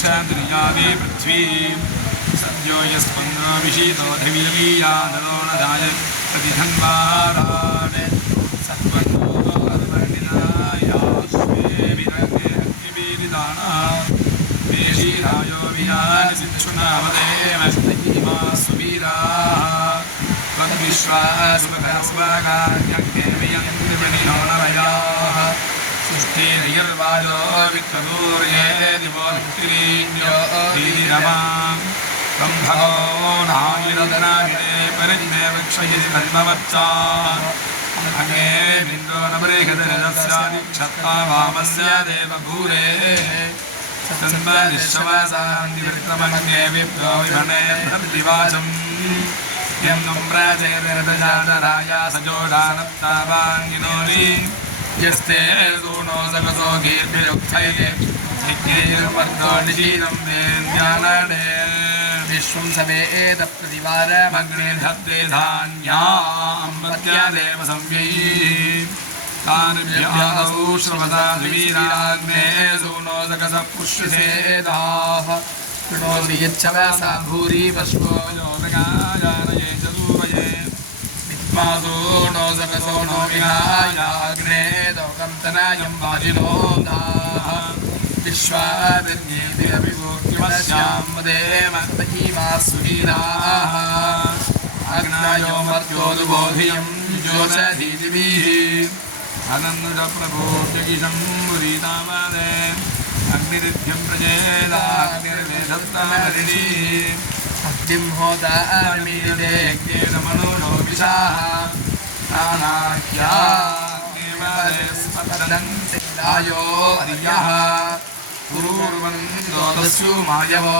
क्षान्द्रियावे पृथ्वी सद्यो यस्पन्दो विषीतो धवीयानलो न जाय प्रतिधन्वारान् सत्वन्नो अर्वर्णिनायाश्वे विरङ्गे हत्तिवीरिदानाः मेषीरायो विहानि सिक्षुनावदेव स्तयिमा सुवीराः त्वद्विश्वासुपकस्वागार्यङ्गे वियन्त्रिमणिनो नवयाः सृष्टिर्यर्वाजो वित्तदूर्ये दिवो वित्तिलीन्यो दीदिरमां त्वं भगो नायुरदनाभिने परिन्ने वक्षयति धर्मवच्चान् अङ्गे बिन्दो न बृहदरजस्यादिक्षत्ता वामस्य देवभूरे तन्मनिश्चवासान्दिवृत्तमङ्गे विप्रो विमने भर्दिवाचम् यं तं प्राचेरदजातराया सजोषानत्तावाङ्गिनोनि यस्ते सूनो सकसो गीर्भिरुक्थैः जिज्ञेर्वर्धो निशीनं वेन्द्यानने विश्वं सवेदप्रतिवारमग्निर्हत्ते धान्यां मध्यादेव संव्यैः तानुभ्यादौ श्रवसा द्विवीराग्ने सूनो सकसः पुष्यसेदाः कृणोति यच्छवसा भूरि पश्वो यो मृगायानये च सूरये मासो सकसो नो विहायाग्ने दौकन्तनायं वाजिनो दाः विश्वादिर्येभिरभिभूत्युमस्यां वदेम तयीमासुवीराः अग्नायो मर्त्योदुबोधियं ज्योतिषधीदिभिः अनन्दप्रभोद्यगिशं मुरीतामदे अग्निरिध्यं प्रजेदाग्निर्वेधत्तमरिणीः अग्निं होतामीदे यज्ञेन मनोनो विशाः नानाह्याग्निमदे स्पन्दन्ते दायो अर्यः पूर्वं दोदस्यु मायवो